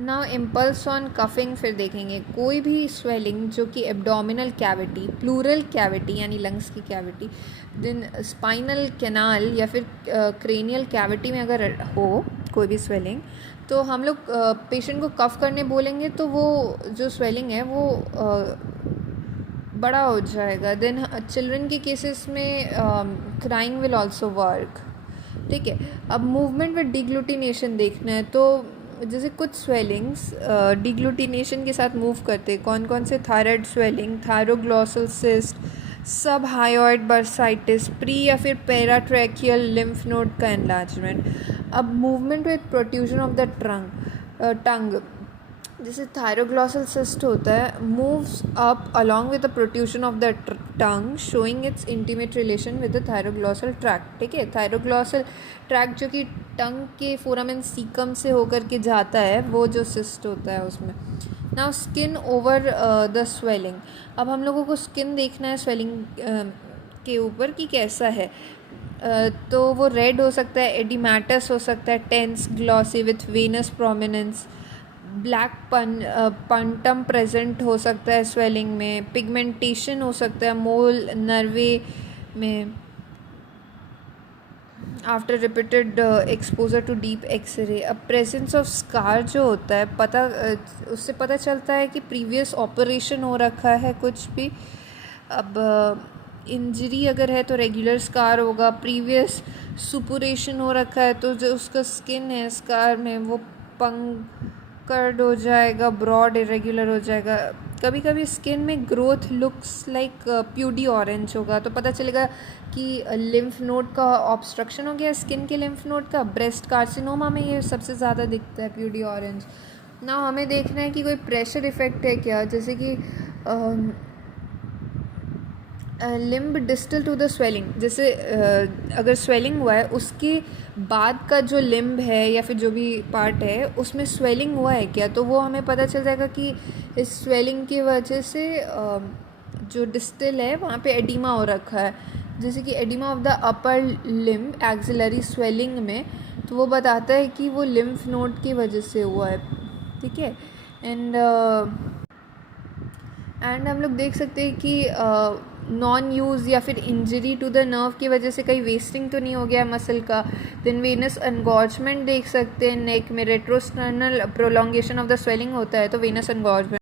Now impulse on coughing फिर देखेंगे कोई भी स्वेलिंग जो कि एब्डोमिनल कैविटी, प्लूरल कैविटी यानी लंग्स की कैविटी, देन स्पाइनल कैनाल या फिर क्रेनियल कैविटी में अगर हो कोई भी स्वेलिंग, तो हम लोग पेशेंट को कफ करने बोलेंगे तो वो जो स्वेलिंग है वो बड़ा हो जाएगा. देन चिल्ड्रन के केसेस में क्राइंग विल ऑल्सो वर्क. ठीक है. अब मूवमेंट विद डिग्लूटिनेशन देखना है तो जैसे कुछ स्वेलिंग्स डिग्लूटिनेशन के साथ मूव करते हैं. कौन कौन से? Thyroid swelling, thyroglossal cyst, subhyoid bursitis, pre या फिर पैराट्रैकियल लिम्फ नोड का एनलार्जमेंट. अब movement with protrusion of the tongue जैसे थायरोग्लॉसल सिस्ट होता है, moves up along with the protrusion of the tongue showing its intimate relation with the thyroglossal tract. ठीक है. थायरोग्लॉसल tract जो कि टंग के फोरामेन सीकम से होकर के जाता है, वो जो सिस्ट होता है उसमें. Now skin over the swelling. अब हम लोगों को स्किन देखना है स्वेलिंग के ऊपर कि कैसा है. तो वो रेड हो सकता है, एडिमेटस हो सकता है, tense, glossy with venous prominence, black punctum present हो सकता है स्वेलिंग में, पिगमेंटेशन हो सकता है मोल नर्वे में after repeated exposure to deep x ray. अब प्रेजेंस ऑफ स्कार जो होता है उससे पता चलता है कि प्रीवियस ऑपरेशन हो रखा है कुछ भी. अब इंजरी अगर है तो रेगुलर स्कार होगा. प्रीवियस सुपुरेशन हो रखा है तो जो उसका स्किन है स्कार में वो पंकर्ड हो जाएगा, ब्रॉड इरेगुलर हो जाएगा. कभी कभी स्किन में ग्रोथ लुक्स लाइक प्यूडी ऑरेंज होगा तो पता चलेगा कि लिम्फ नोड का ऑब्स्ट्रक्शन हो गया स्किन के लिम्फ नोड का. ब्रेस्ट कार्सिनोमा में ये सबसे ज़्यादा दिखता है प्यूडी ऑरेंज. ना हमें देखना है कि कोई प्रेशर इफेक्ट है क्या, जैसे कि limb distal to the swelling. जैसे अगर स्वेलिंग हुआ है उसके बाद का जो लिम्ब है या फिर जो भी पार्ट है उसमें स्वेलिंग हुआ है क्या, तो वो हमें पता चल जाएगा कि इस स्वेलिंग की वजह से जो डिस्टल है वहाँ पे एडिमा हो रखा है. जैसे कि oedema of the upper limb axillary swelling में, तो वो बताता है कि वो लिम्फ नोड की वजह से हुआ है. ठीक है. एंड हम लोग देख सकते हैं कि नॉन यूज़ या फिर इंजरी टू द नर्व की वजह से कहीं वेस्टिंग तो नहीं हो गया मसल का. देन वेनस एनगॉर्जमेंट देख सकते हैं नेक में. Retrosternal prolongation of the swelling होता है तो वेनस एनगॉर्जमेंट.